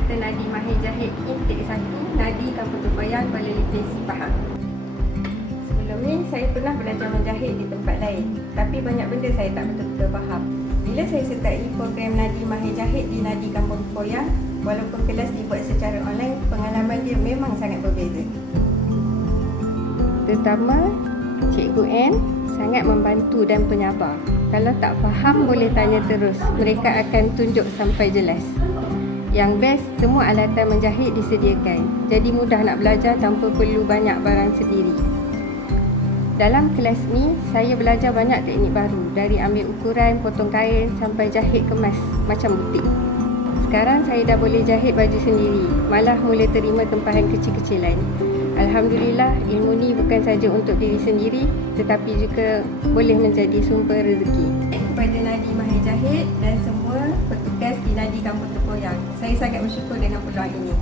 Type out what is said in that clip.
Instruktur Nadi Mahir Jahit Intik 1 Nadi Kampung Terbayar Kuala Lipis Pahang. Sebelum ni saya pernah belajar menjahit di tempat lain Tapi banyak benda saya tak betul-betul faham Bila saya sertai program Nadi Mahir Jahit di Nadi Kampung Koyang Walaupun kelas dibuat secara online Pengalaman dia memang sangat berbeza Terutama Cikgu N sangat membantu dan penyabar. Kalau tak faham boleh tanya terus. Mereka akan tunjuk sampai jelas. Yang best, semua alatan menjahit disediakan. Jadi mudah nak belajar tanpa perlu banyak barang sendiri. Dalam kelas ni, saya belajar banyak teknik baru. Dari ambil ukuran, potong kain sampai jahit kemas macam butik. Sekarang saya dah boleh jahit baju sendiri. Malah mula terima tempahan kecil-kecilan. Alhamdulillah, ilmu ni bukan saja untuk diri sendiri tetapi juga boleh menjadi sumber rezeki. Kepada Nadi Mahir Jahit dan semua Saya sangat bersyukur dengan peluang ini.